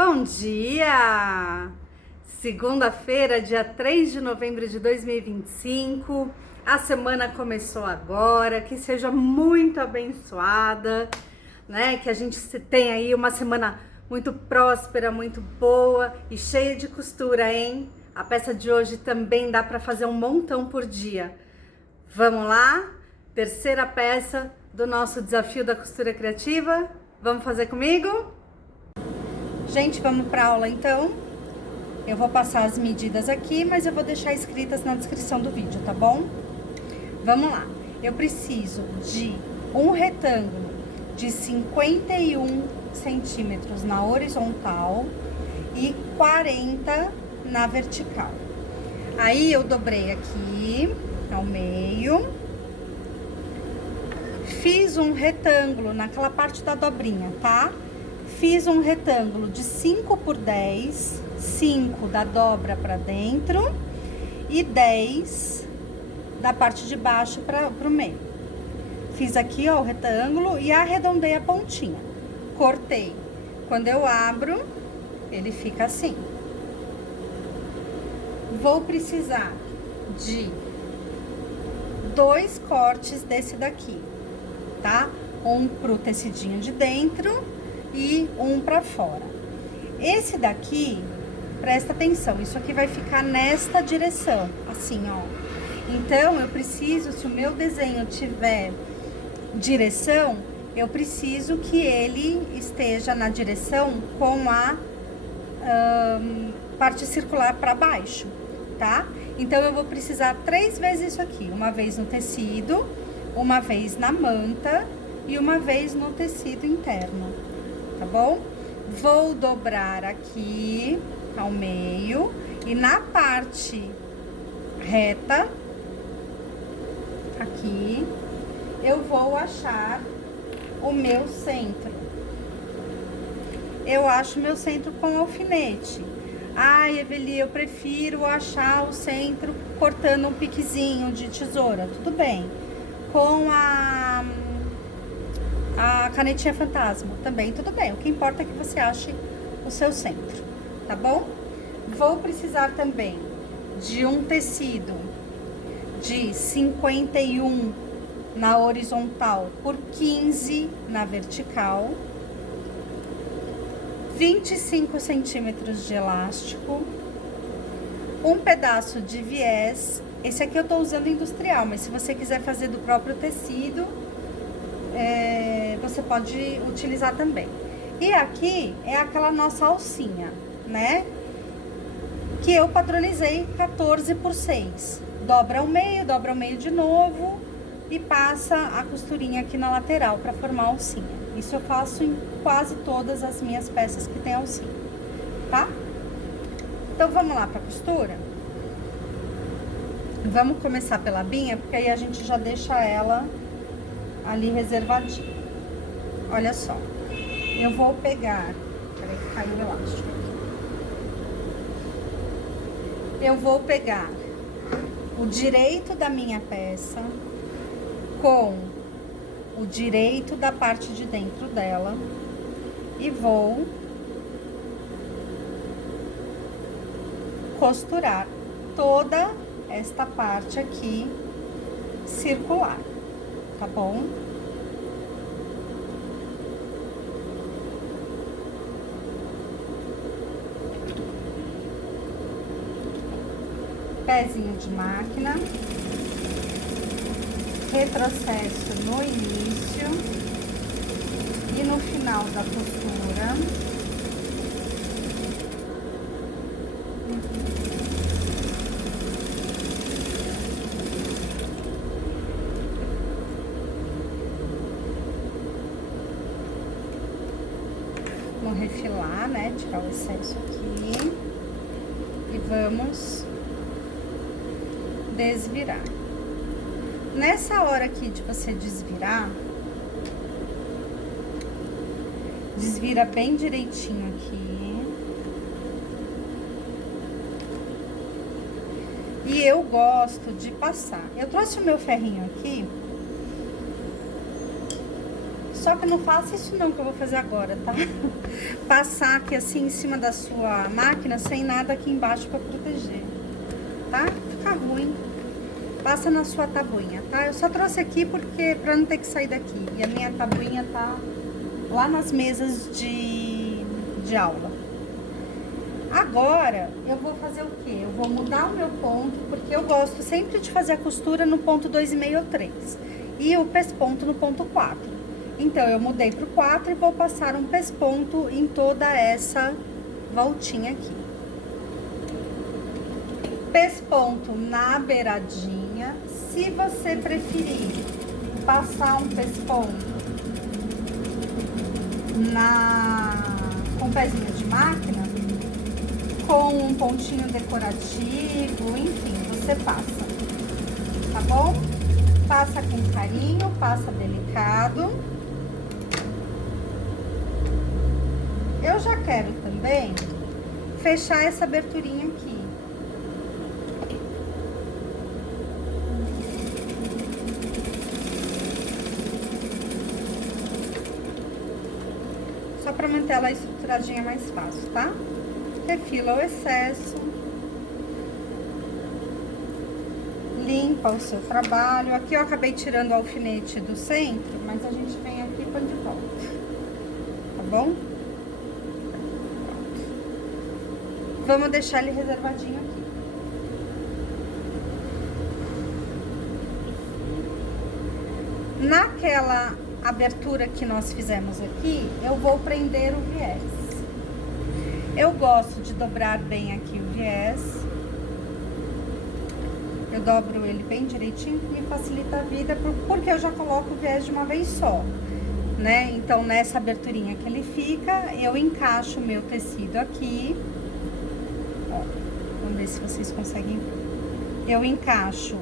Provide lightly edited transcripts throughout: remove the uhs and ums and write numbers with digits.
Bom dia! Segunda-feira, dia 3 de novembro de 2025. A semana começou agora, que seja muito abençoada, né? Que a gente tenha aí uma semana muito próspera, muito boa e cheia de costura, hein? A peça de hoje também dá para fazer um montão por dia. Vamos lá? Terceira peça do nosso desafio da costura criativa. Vamos fazer comigo? Gente, vamos para aula então. Eu vou passar as medidas aqui, mas eu vou deixar escritas na descrição do vídeo, tá bom? Vamos lá. Eu preciso de um retângulo de 51 centímetros na horizontal e 40 na vertical. Aí eu dobrei aqui ao meio, fiz um retângulo naquela parte da dobrinha, tá? Fiz um retângulo de 5 por 10, 5 da dobra para dentro e 10 da parte de baixo para o meio. Fiz aqui, ó, o retângulo e arredondei a pontinha. Cortei. Quando eu abro, ele fica assim. Vou precisar de 2 cortes desse daqui, tá? Um pro tecidinho de dentro e um pra fora. Esse daqui, presta atenção, isso aqui vai ficar nesta direção, assim, ó. Então, eu preciso, se o meu desenho tiver direção, eu preciso que ele esteja na direção com a parte circular para baixo, tá? Então, eu vou precisar 3 vezes isso aqui. Uma vez no tecido, uma vez na manta e uma vez no tecido interno. Tá bom? Vou dobrar aqui ao meio e na parte reta, aqui, eu vou achar o meu centro. Eu acho meu centro com alfinete. Ai, Eveli, eu prefiro achar o centro cortando um piquezinho de tesoura. Tudo bem. Com a canetinha fantasma também, tudo bem. O que importa é que você ache o seu centro, tá bom? Vou precisar também de um tecido de 51 na horizontal por 15 na vertical, 25 centímetros de elástico, um pedaço de viés. Esse aqui eu tô usando industrial, mas se você quiser fazer do próprio tecido, você pode utilizar também. E aqui é aquela nossa alcinha, né? Que eu padronizei 14 por 6. Dobra ao meio de novo e passa a costurinha aqui na lateral para formar a alcinha. Isso eu faço em quase todas as minhas peças que tem alcinha, tá? Então vamos lá para a costura? Vamos começar pela abinha, porque aí a gente já deixa ela ali reservadinho. Olha só, eu vou pegar, peraí que caiu o elástico aqui. Eu vou pegar o direito da minha peça com o direito da parte de dentro dela e vou costurar toda esta parte aqui circular. Tá bom? Pezinho de máquina, retrocesso no início e no final da costura. Vamos refilar, né? Tirar o excesso aqui. E vamos desvirar. Nessa hora aqui de você desvirar, desvira bem direitinho aqui. E eu gosto de passar. Eu trouxe o meu ferrinho aqui Só que não faça isso não que eu vou fazer agora, tá? Passar aqui assim em cima da sua máquina sem nada aqui embaixo pra proteger, tá? Fica ruim. Passa na sua tabuinha, tá? Eu só trouxe aqui porque pra não ter que sair daqui. E a minha tabuinha tá lá nas mesas de aula. Agora, eu vou fazer o quê? Eu vou mudar o meu ponto, porque eu gosto sempre de fazer a costura no ponto 2,5 ou 3. E o pesponto no ponto 4. Então, eu mudei pro 4 e vou passar um pesponto em toda essa voltinha aqui. Pesponto na beiradinha. Se você preferir passar um pesponto com um pezinho de máquina, com um pontinho decorativo, enfim, você passa, tá bom? Passa com carinho, passa delicado. Eu já quero também fechar essa aberturinha aqui. Só pra manter ela estruturadinha mais fácil, tá? Refila o excesso. Limpa o seu trabalho. Aqui eu acabei tirando o alfinete do centro, mas a gente vem aqui e põe de volta. Tá bom? Vamos deixar ele reservadinho aqui. Naquela abertura que nós fizemos aqui, eu vou prender o viés. Eu gosto de dobrar bem aqui o viés. Eu dobro ele bem direitinho, que me facilita a vida, porque eu já coloco o viés de uma vez só, né? Então, nessa aberturinha que ele fica, eu encaixo o meu tecido aqui. Ó, vamos ver se vocês conseguem ver. Eu encaixo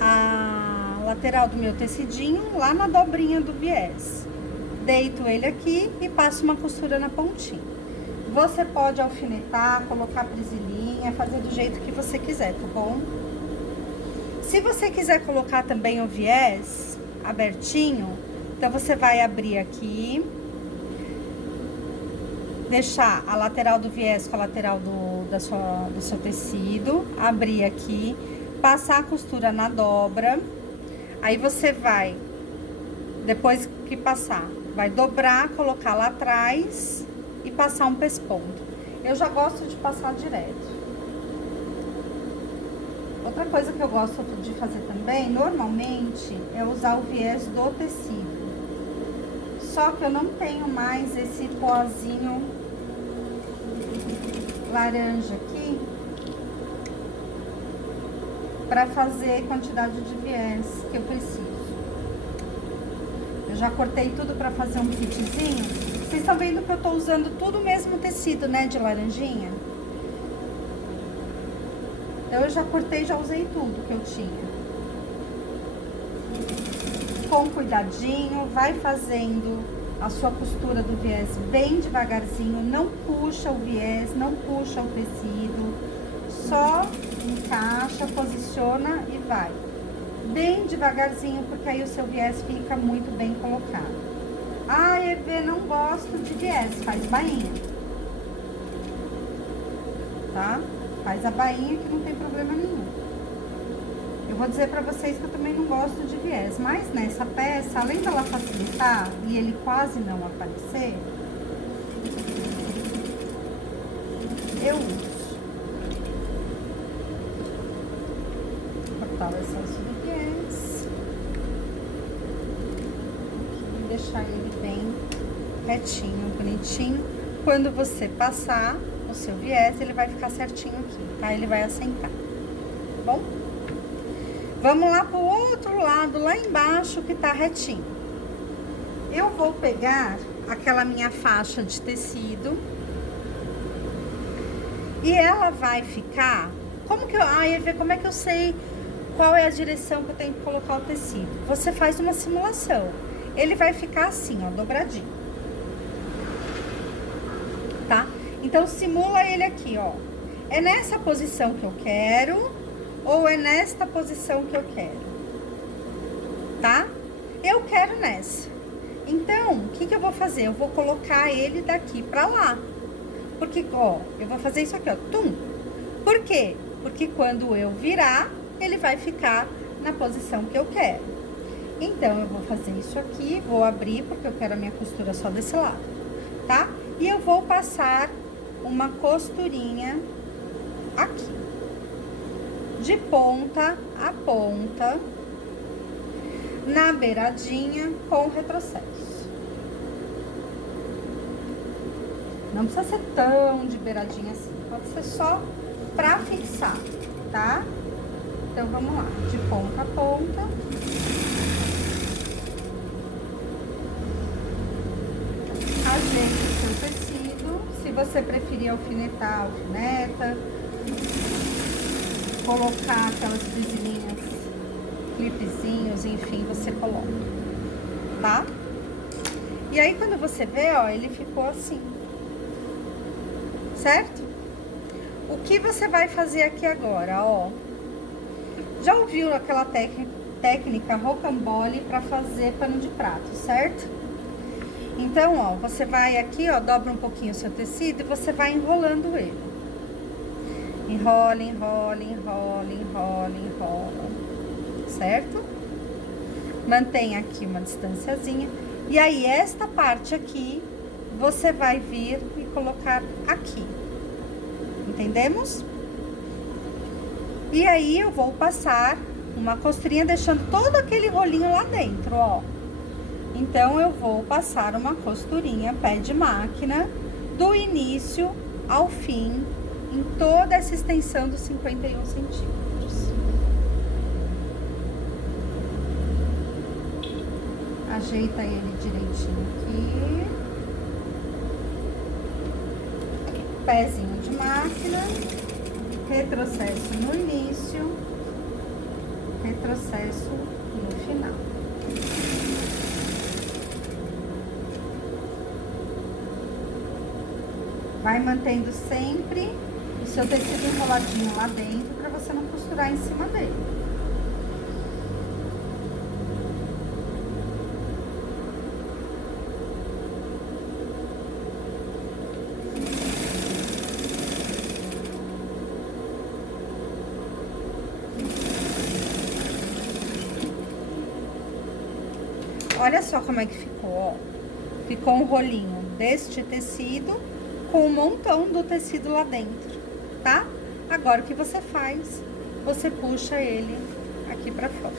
a lateral do meu tecidinho lá na dobrinha do viés. Deito ele aqui e passo uma costura na pontinha. Você pode alfinetar, colocar prisilinha, fazer do jeito que você quiser, tá bom? Se você quiser colocar também o viés abertinho, então você vai abrir aqui, deixar a lateral do viés com a lateral do seu tecido, abrir aqui, passar a costura na dobra, aí você vai, depois que passar, vai dobrar, colocar lá atrás e passar um pesponto. Eu já gosto de passar direto. Outra coisa que eu gosto de fazer também, normalmente, é usar o viés do tecido. Só que eu não tenho mais esse pozinho laranja aqui para fazer a quantidade de viés que eu preciso. Eu já cortei tudo para fazer um kitzinho. Vocês estão vendo que eu tô usando tudo o mesmo tecido, né, de laranjinha? Então, eu já cortei, já usei tudo que eu tinha. Com cuidadinho, vai fazendo a sua costura do viés bem devagarzinho. Não puxa o viés, não puxa o tecido. Só encaixa, posiciona e vai. Bem devagarzinho, porque aí o seu viés fica muito bem colocado. Ah, Evê, não gosto de viés, faz bainha. Tá? Faz a bainha que não tem problema nenhum. Eu vou dizer pra vocês que eu também não gosto de viés, mas nessa peça, além dela facilitar e ele quase não aparecer, eu uso. Vou cortar o excesso do viés. E deixar ele bem retinho, bonitinho. Quando você passar o seu viés, ele vai ficar certinho aqui, tá? Ele vai assentar, tá bom? Vamos lá pro outro lado, lá embaixo, que tá retinho. Eu vou pegar aquela minha faixa de tecido e ela vai ficar... Como que eu... Ah, Evê, como é que eu sei qual é a direção que eu tenho que colocar o tecido? Você faz uma simulação. Ele vai ficar assim, ó, dobradinho. Tá? Então, simula ele aqui, ó. É nessa posição que eu quero ou é nesta posição que eu quero? Tá? Eu quero nessa. Então, o que eu vou fazer? Eu vou colocar ele daqui pra lá. Porque, ó, eu vou fazer isso aqui, ó, tum. Por quê? Porque quando eu virar, ele vai ficar na posição que eu quero. Então, eu vou fazer isso aqui, vou abrir, porque eu quero a minha costura só desse lado, tá? E eu vou passar uma costurinha aqui, de ponta a ponta, na beiradinha com retrocesso. Não precisa ser tão de beiradinha assim, pode ser só pra fixar, tá? Então, vamos lá, de ponta a ponta. Ajeite o seu tecido, se você preferir alfinetar, alfineta. Colocar aquelas presilhinhas, clipezinhos, enfim, você coloca, tá? E aí, quando você vê, ó, ele ficou assim, certo? O que você vai fazer aqui agora, ó? Já ouviu aquela técnica rocambole para fazer pano de prato, certo? Então, ó, você vai aqui, ó, dobra um pouquinho o seu tecido e você vai enrolando ele. Enrola, enrola, enrola, enrola, enrola, certo? Mantém aqui uma distanciazinha. E aí, esta parte aqui, você vai vir e colocar aqui. Entendemos? E aí, eu vou passar uma costurinha, deixando todo aquele rolinho lá dentro, ó. Então, eu vou passar uma costurinha pé de máquina, do início ao fim, em toda essa extensão dos 51 centímetros. Ajeita ele direitinho aqui. Pezinho de máquina. Retrocesso no início. Retrocesso no final. Vai mantendo sempre o seu tecido enroladinho lá dentro, para você não costurar em cima dele. Olha só como é que ficou, ó. Ficou um rolinho deste tecido com um montão do tecido lá dentro, tá? Agora, o que você faz? Você puxa ele aqui pra fora.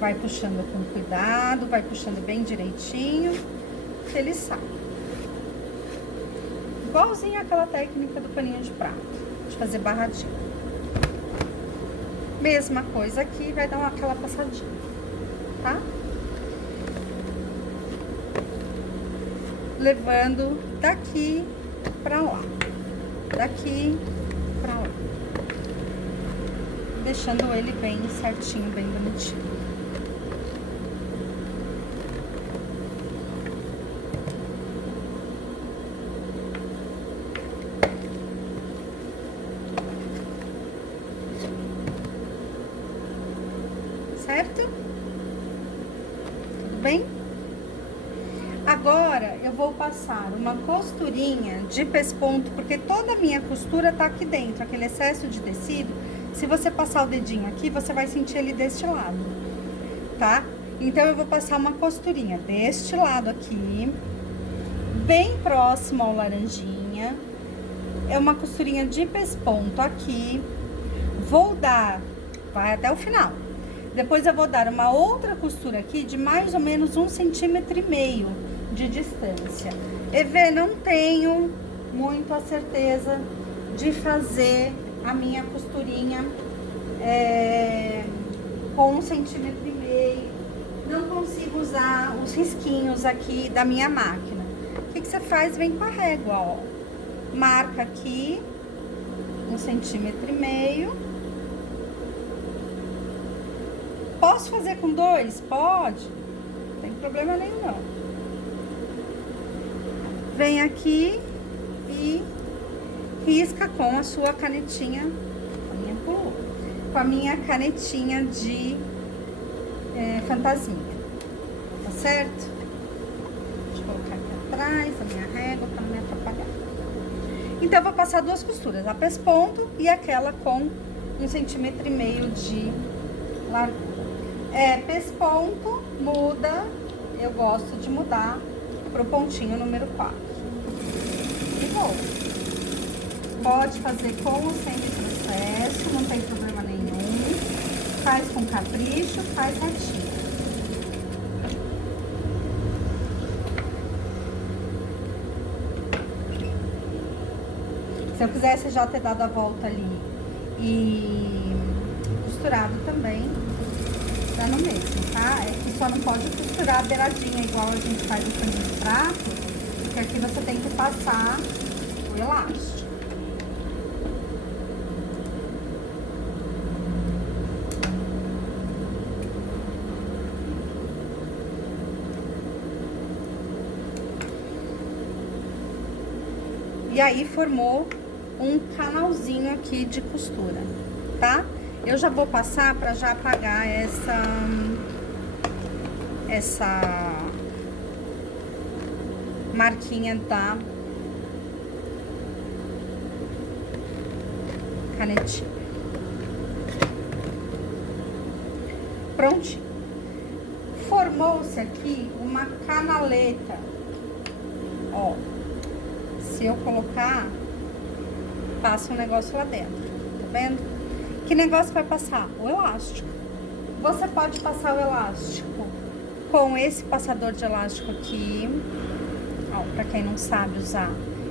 Vai puxando com cuidado, vai puxando bem direitinho, que ele sai. Igualzinho aquela técnica do paninho de prato, de fazer barradinho. Mesma coisa aqui, vai dar aquela passadinha, tá? Levando daqui pra lá, daqui pra lá, deixando ele bem certinho, bem bonitinho. Certo? Tudo bem? Agora, eu vou passar uma costurinha de pesponto, porque toda a minha costura tá aqui dentro, aquele excesso de tecido. Se você passar o dedinho aqui, você vai sentir ele deste lado, tá? Então, eu vou passar uma costurinha deste lado aqui, bem próximo ao laranjinha. É uma costurinha de pesponto aqui. Vou dar, vai até o final. Depois, eu vou dar uma outra costura aqui de mais ou menos 1,5 centímetros de distância. Evê, não tenho muito a certeza de fazer a minha costurinha com 1,5 centímetros. Não consigo usar os risquinhos aqui da minha máquina. O que você faz? Vem com a régua, ó. Marca aqui 1,5 centímetros. Posso fazer com 2? Pode. Não tem problema nenhum, não. Vem aqui e risca com a sua canetinha. Com a minha canetinha de fantasia, tá certo? Deixa eu colocar aqui atrás a minha régua pra não me atrapalhar. Então, eu vou passar 2 costuras, a pesponto e aquela com 1,5 centímetro de largura. Pesponto muda, eu gosto de mudar pro pontinho número 4. E vou. Pode fazer com ou sem processo, não tem problema nenhum. Faz com capricho, faz retinho. Se eu quisesse já ter dado a volta ali e costurado também, dá no mesmo, tá? É que só não pode costurar a beiradinha igual a gente faz no paninho de prato, porque aqui você tem que passar o elástico. E aí formou um canalzinho aqui de costura, tá? Eu já vou passar pra já apagar essa marquinha da canetinha. Prontinho. Formou-se aqui uma canaleta, ó. Se eu colocar, passa um negócio lá dentro, tá vendo? Que negócio vai passar? O elástico. Você pode passar o elástico com esse passador de elástico aqui, ó, pra quem não sabe usar.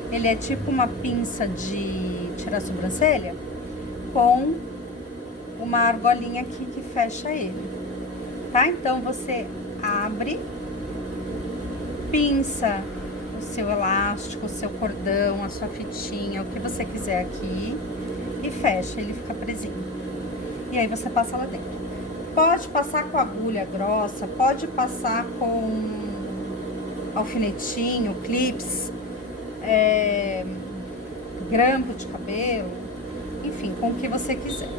Ele é tipo uma pinça de tirar a sobrancelha, com uma argolinha aqui que fecha ele, tá? Então, você abre, pinça o seu elástico, o seu cordão, a sua fitinha, o que você quiser aqui, e fecha, ele fica presinho. E aí você passa lá dentro. Pode passar com agulha grossa, pode passar com alfinetinho, clips, grampo de cabelo, enfim, com o que você quiser.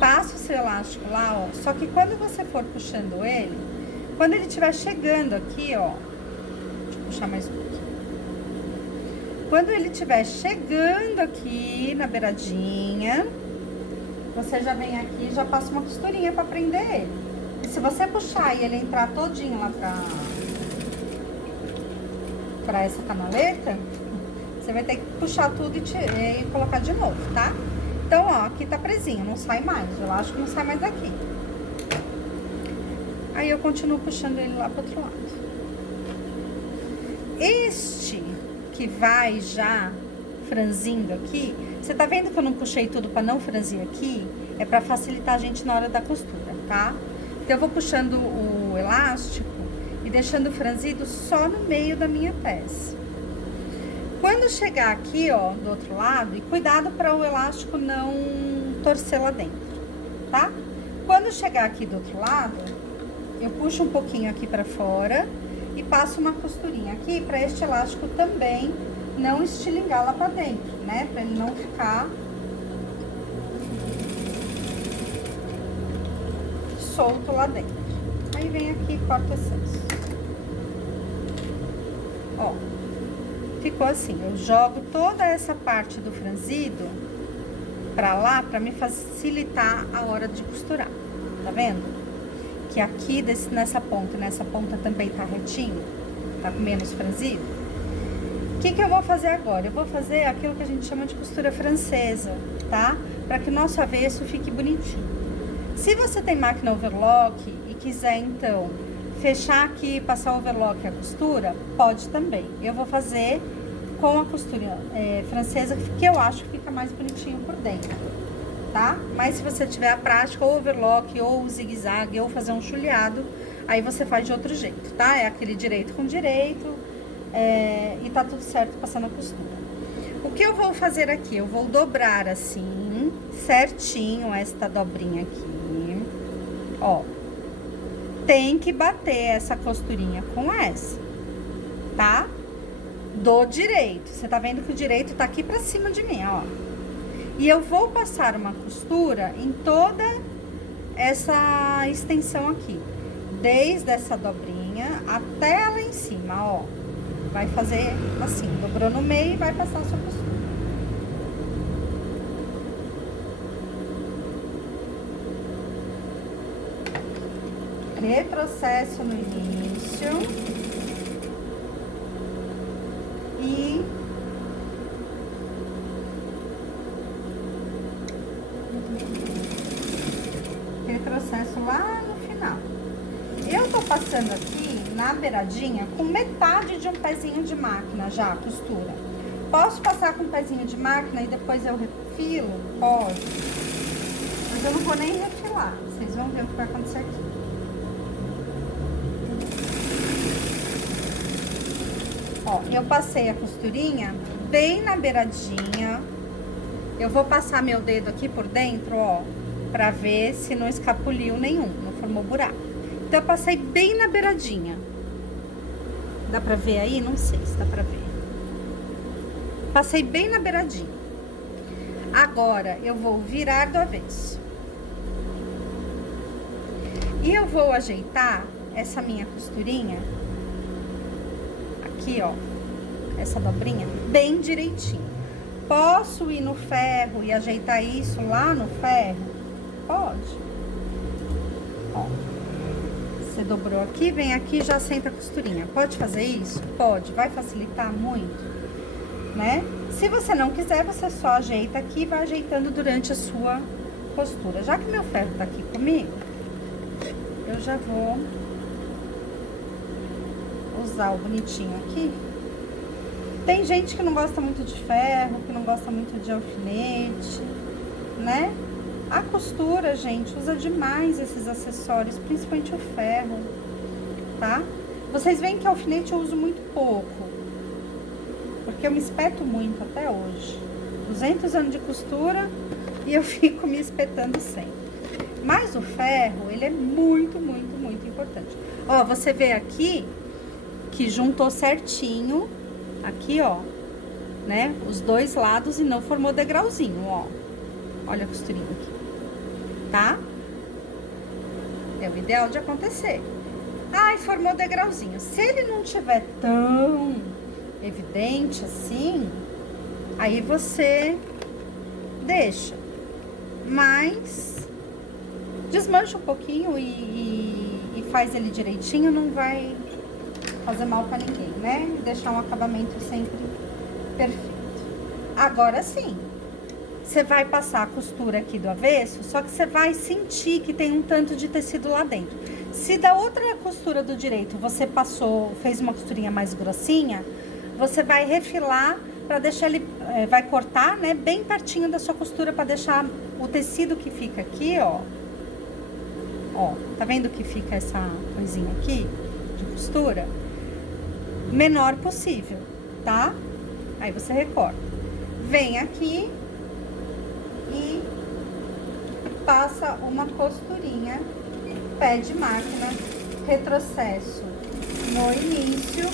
Passa o seu elástico lá, ó, só que quando você for puxando ele, quando ele estiver chegando aqui, ó, deixa eu puxar mais um pouquinho. Quando ele estiver chegando aqui na beiradinha, você já vem aqui e já passa uma costurinha pra prender ele. E se você puxar e ele entrar todinho lá pra essa canaleta, você vai ter que puxar tudo e colocar de novo, tá? Então, ó, aqui tá presinho, não sai mais. Eu acho que não sai mais daqui. Aí eu continuo puxando ele lá pro outro lado. Este que vai já franzindo aqui, você tá vendo que eu não puxei tudo pra não franzir aqui? É pra facilitar a gente na hora da costura, tá? Então, eu vou puxando o elástico e deixando franzido só no meio da minha peça. Quando chegar aqui, ó, do outro lado, e cuidado para o elástico não torcer lá dentro, tá? Quando chegar aqui do outro lado, eu puxo um pouquinho aqui para fora e passo uma costurinha aqui para este elástico também não estilingar lá para dentro, né? Para ele não ficar solto lá dentro. Aí vem aqui e corta excesso. Ó, ficou assim. Eu jogo toda essa parte do franzido pra lá, pra me facilitar a hora de costurar. Tá vendo? Que aqui nessa ponta também tá retinho, tá com menos franzido. O que eu vou fazer agora? Eu vou fazer aquilo que a gente chama de costura francesa, tá? Pra que o nosso avesso fique bonitinho. Se você tem máquina overlock e quiser, então, fechar aqui e passar o overlock e a costura, pode também. Eu vou fazer com a costura francesa, que eu acho que fica mais bonitinho por dentro, tá? Mas se você tiver a prática, ou overlock, ou zigue-zague, ou fazer um chuleado, aí você faz de outro jeito, tá? É aquele direito com direito, e tá tudo certo passando a costura. O que eu vou fazer aqui? Eu vou dobrar assim, certinho, esta dobrinha aqui, ó. Tem que bater essa costurinha com essa, tá? Do direito. Você tá vendo que o direito tá aqui pra cima de mim, ó. E eu vou passar uma costura em toda essa extensão aqui, desde essa dobrinha até lá em cima, ó. Vai fazer assim, dobrou no meio e vai passar a sua costura. Retrocesso no início e retrocesso lá no final. Eu tô passando aqui na beiradinha com metade de um pezinho de máquina já, a costura. Posso passar com um pezinho de máquina e depois eu refilo? Pode. Mas eu não vou nem refilar. Vocês vão ver o que vai acontecer aqui. Ó, eu passei a costurinha bem na beiradinha. Eu vou passar meu dedo aqui por dentro, ó, pra ver se não escapuliu nenhum, não formou buraco. Então, eu passei bem na beiradinha. Dá pra ver aí? Não sei se dá pra ver. Passei bem na beiradinha. Agora, eu vou virar do avesso. E eu vou ajeitar essa minha costurinha aqui, ó, essa dobrinha, bem direitinho. Posso ir no ferro e ajeitar isso lá no ferro? Pode. Ó, você dobrou aqui, vem aqui e já senta a costurinha. Pode fazer isso? Pode. Vai facilitar muito, né? Se você não quiser, você só ajeita aqui e vai ajeitando durante a sua costura. Já que meu ferro tá aqui comigo, eu já vou usar o bonitinho aqui. Tem gente que não gosta muito de ferro, que não gosta muito de alfinete, né? A costura, gente, usa demais esses acessórios, principalmente o ferro, tá? Vocês veem que alfinete eu uso muito pouco, porque eu me espeto muito até hoje. 200 anos de costura e eu fico me espetando sempre. Mas o ferro, ele é muito, muito, muito importante. Ó, você vê aqui que juntou certinho, aqui, ó, né, os dois lados e não formou degrauzinho, ó. Olha a costurinha aqui, tá? É o ideal de acontecer. Ai, formou degrauzinho. Se ele não tiver tão evidente assim, aí você deixa. Mas desmancha um pouquinho e faz ele direitinho, não vai fazer mal pra ninguém, né? E deixar um acabamento sempre perfeito. Agora sim, você vai passar a costura aqui do avesso, só que você vai sentir que tem um tanto de tecido lá dentro. Se da outra costura do direito você passou, fez uma costurinha mais grossinha, você vai refilar para deixar ele, vai cortar, né, bem pertinho da sua costura para deixar o tecido que fica aqui, ó. Ó, tá vendo que fica essa coisinha aqui de costura? Menor possível, tá? Aí você recorta. Vem aqui e passa uma costurinha, pé de máquina, retrocesso no início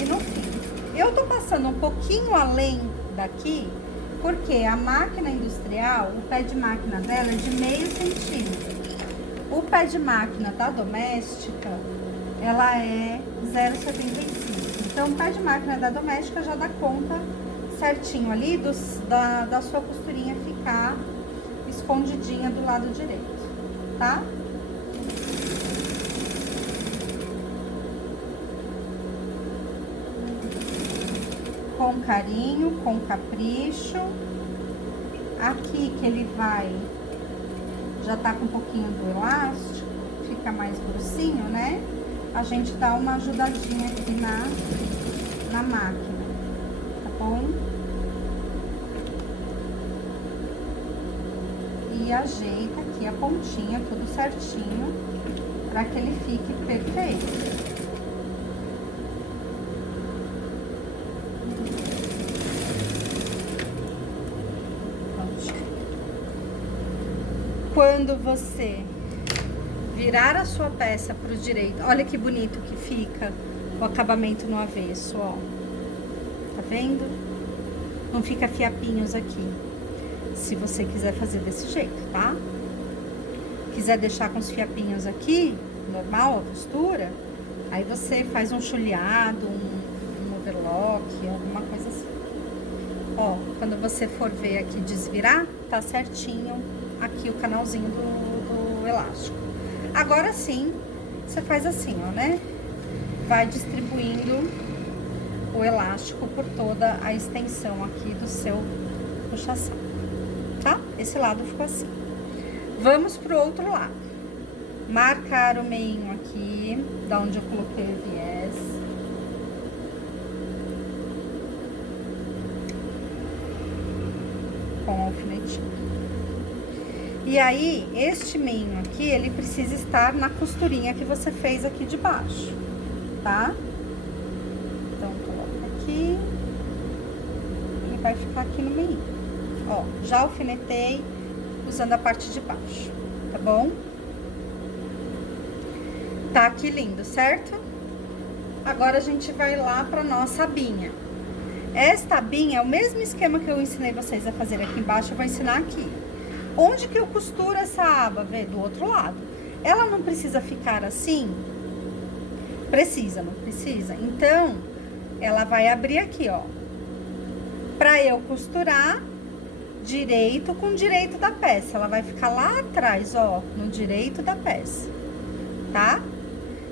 e no fim. Eu tô passando um pouquinho além daqui, porque a máquina industrial, o pé de máquina dela é de meio centímetro. O pé de máquina da doméstica, ela é 0,75. Então, o pé de máquina da doméstica já dá conta certinho ali da sua costurinha ficar escondidinha do lado direito, tá? Com carinho, com capricho. Aqui que ele vai, já tá com um pouquinho do elástico, fica mais grossinho, né? A gente dá uma ajudadinha aqui na máquina, tá bom? E ajeita aqui a pontinha, tudo certinho, pra que ele fique perfeito. Quando você virar a sua peça pro direito, olha que bonito que fica o acabamento no avesso, ó. Tá vendo? Não fica fiapinhos aqui, se você quiser fazer desse jeito, tá? quiser deixar com os fiapinhos aqui, normal a costura, aí você faz um chuleado, um overlock, alguma coisa assim. Ó, quando você for ver aqui desvirar, tá certinho aqui o canalzinho do elástico. Agora sim, você faz assim, ó, né? Vai distribuindo o elástico por toda a extensão aqui do seu puxa-saco, tá? Esse lado ficou assim. Vamos pro outro lado. Marcar o meinho aqui, da onde eu coloquei o viés. Com o alfinetinho. E aí, este meinho aqui, ele precisa estar na costurinha que você fez aqui de baixo, tá? Então, coloca aqui. E vai ficar aqui no meinho. Ó, já alfinetei usando a parte de baixo, tá bom? Tá aqui lindo, certo? Agora a gente vai lá pra nossa abinha. Esta abinha é o mesmo esquema que eu ensinei vocês a fazer aqui embaixo, eu vou ensinar aqui. Onde que eu costuro essa aba, vê? Do outro lado. Ela não precisa ficar assim? Precisa, não precisa? Então, ela vai abrir aqui, ó. Pra eu costurar direito com direito da peça. Ela vai ficar lá atrás, ó, no direito da peça, tá?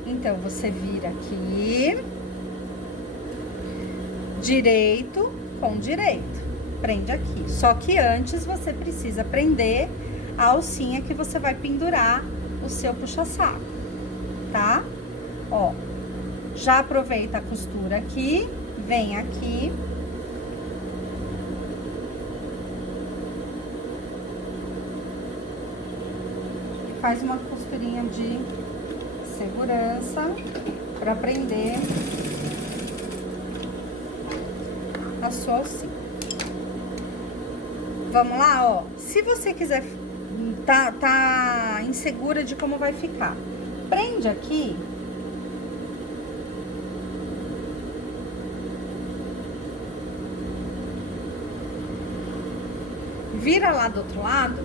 Então, você vira aqui, direito com direito, prende aqui. Só que antes você precisa prender a alcinha que você vai pendurar o seu puxa-saco, tá? Ó, já aproveita a costura aqui, vem aqui. Faz uma costurinha de segurança para prender a sua alcinha. Vamos lá, ó. Se você quiser, tá insegura de como vai ficar, prende aqui. Vira lá do outro lado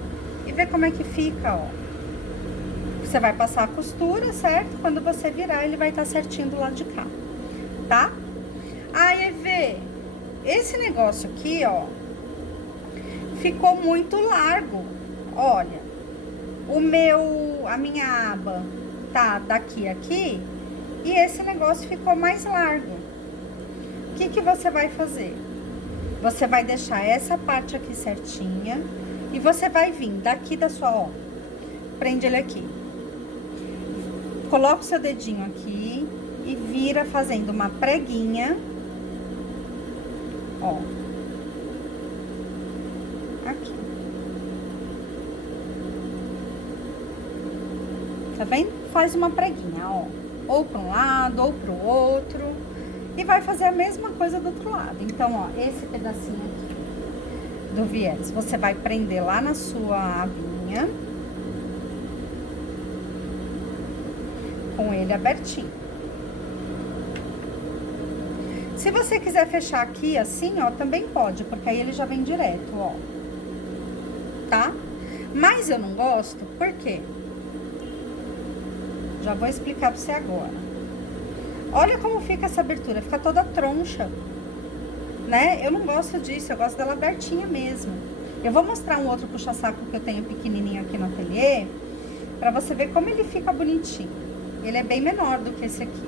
e vê como é que fica, ó. Você vai passar a costura, certo? Quando você virar, ele vai estar certinho do lado de cá, tá? Aí, vê, esse negócio aqui, ó, ficou muito largo. Olha, a minha aba tá daqui a aqui, e esse negócio ficou mais largo. O que que você vai fazer? Você vai deixar essa parte aqui certinha, e você vai vir daqui da sua, ó, prende ele aqui. Coloca o seu dedinho aqui e vira fazendo uma preguinha, ó, aqui. Tá vendo? Faz uma preguinha, ó, ou para um lado ou para o outro, e vai fazer a mesma coisa do outro lado. Então, ó, esse pedacinho aqui do viés, você vai prender lá na sua abinha, com ele abertinho. Se você quiser fechar aqui assim, ó, também pode, porque aí ele já vem direto, ó. Tá? Mas eu não gosto, por quê? Já vou explicar pra você agora. Olha como fica essa abertura, fica toda troncha, né? Eu não gosto disso, eu gosto dela abertinha mesmo. Eu vou mostrar um outro puxa-saco que eu tenho pequenininho aqui no ateliê, pra você ver como ele fica bonitinho. Ele é bem menor do que esse aqui.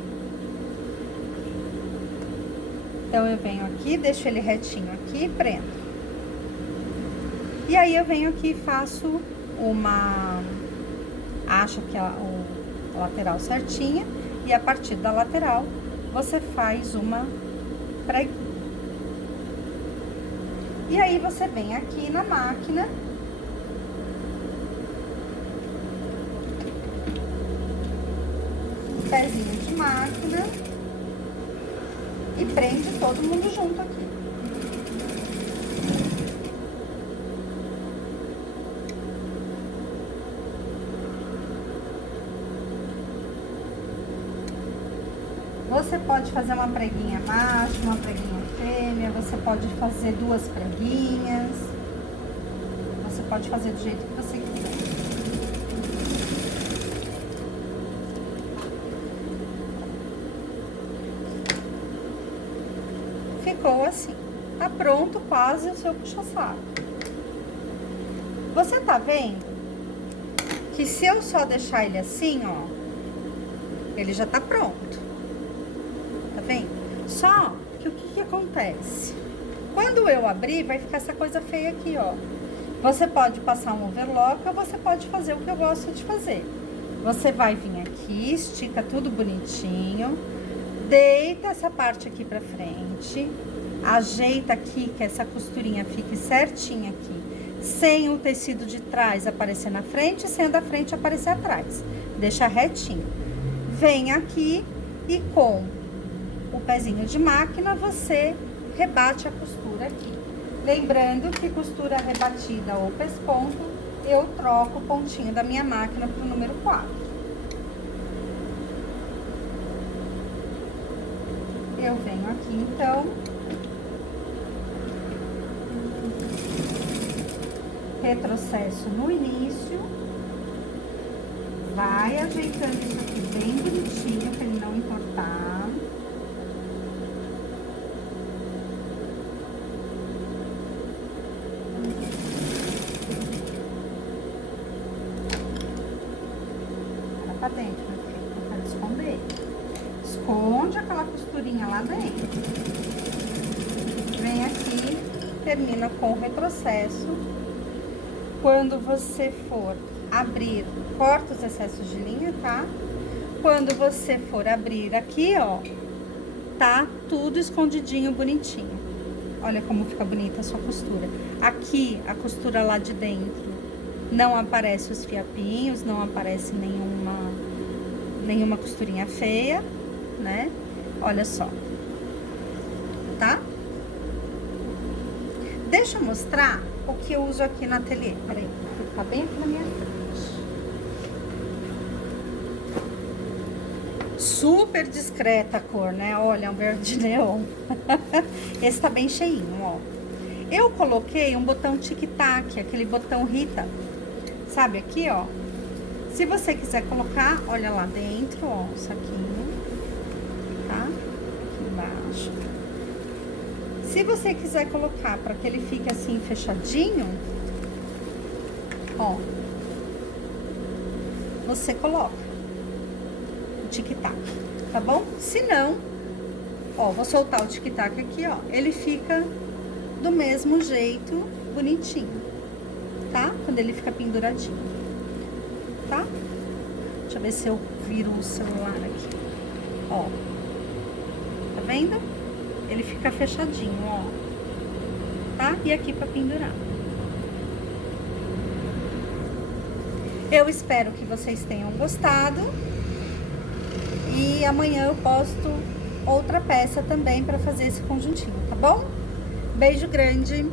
Então, eu venho aqui, deixo ele retinho aqui e prendo. E aí, eu venho aqui e faço uma... Acho que a lateral certinha. E a partir da lateral, você faz uma preguinha. E aí, você vem aqui na máquina... Pezinho de máquina e prende todo mundo junto aqui. Você pode fazer uma preguinha macho, uma preguinha fêmea, você pode fazer 2 preguinhas, você pode fazer do jeito que você quiser. ficou assim. Tá pronto quase o seu puxa-saco. Você tá vendo que se eu só deixar ele assim, ó, ele já tá pronto. Tá vendo? Só que o que acontece? Quando eu abrir, vai ficar essa coisa feia aqui, ó. Você pode passar um overlock ou você pode fazer o que eu gosto de fazer. Você vai vir aqui, estica tudo bonitinho, deita essa parte aqui pra frente, ajeita aqui que essa costurinha fique certinha aqui, sem o tecido de trás aparecer na frente, sem o da frente aparecer atrás. Deixa retinho. Vem aqui e com o pezinho de máquina você rebate a costura aqui. Lembrando que costura rebatida ou pesponto, eu troco o pontinho da minha máquina pro número 4. Eu venho aqui, então, retrocesso no início, vai ajeitando isso aqui bem bonitinho, pra ele não entortar. Pra dentro, meu filho, não quero esconder. Esconde aquela costurinha lá dentro. Vem aqui, termina com o retrocesso. Quando você for abrir, corta os excessos de linha, tá? Quando você for abrir aqui, ó, tá tudo escondidinho, bonitinho. Olha como fica bonita a sua costura. Aqui, a costura lá de dentro, não aparece os fiapinhos, não aparece nenhuma costurinha feia, né? Olha só, tá? Deixa eu mostrar o que eu uso aqui no ateliê. Peraí, vou ficar bem aqui na minha frente. Super discreta a cor, né? Olha, um verde neon. Esse tá bem cheinho, ó. Eu coloquei um botão tic-tac, aquele botão Rita. Sabe aqui, ó? Se você quiser colocar, olha lá dentro, ó, o saquinho, tá? Aqui embaixo. Se você quiser colocar para que ele fique assim fechadinho, ó, você coloca o tic-tac, tá bom? Se não, ó, vou soltar o tic-tac aqui, ó, ele fica do mesmo jeito, bonitinho, tá? Quando ele fica penduradinho, tá? Deixa eu ver se eu viro o celular aqui, ó, tá vendo? Ele fica fechadinho, ó, tá? E aqui pra pendurar. Eu espero que vocês tenham gostado. E amanhã eu posto outra peça também pra fazer esse conjuntinho, tá bom? Beijo grande!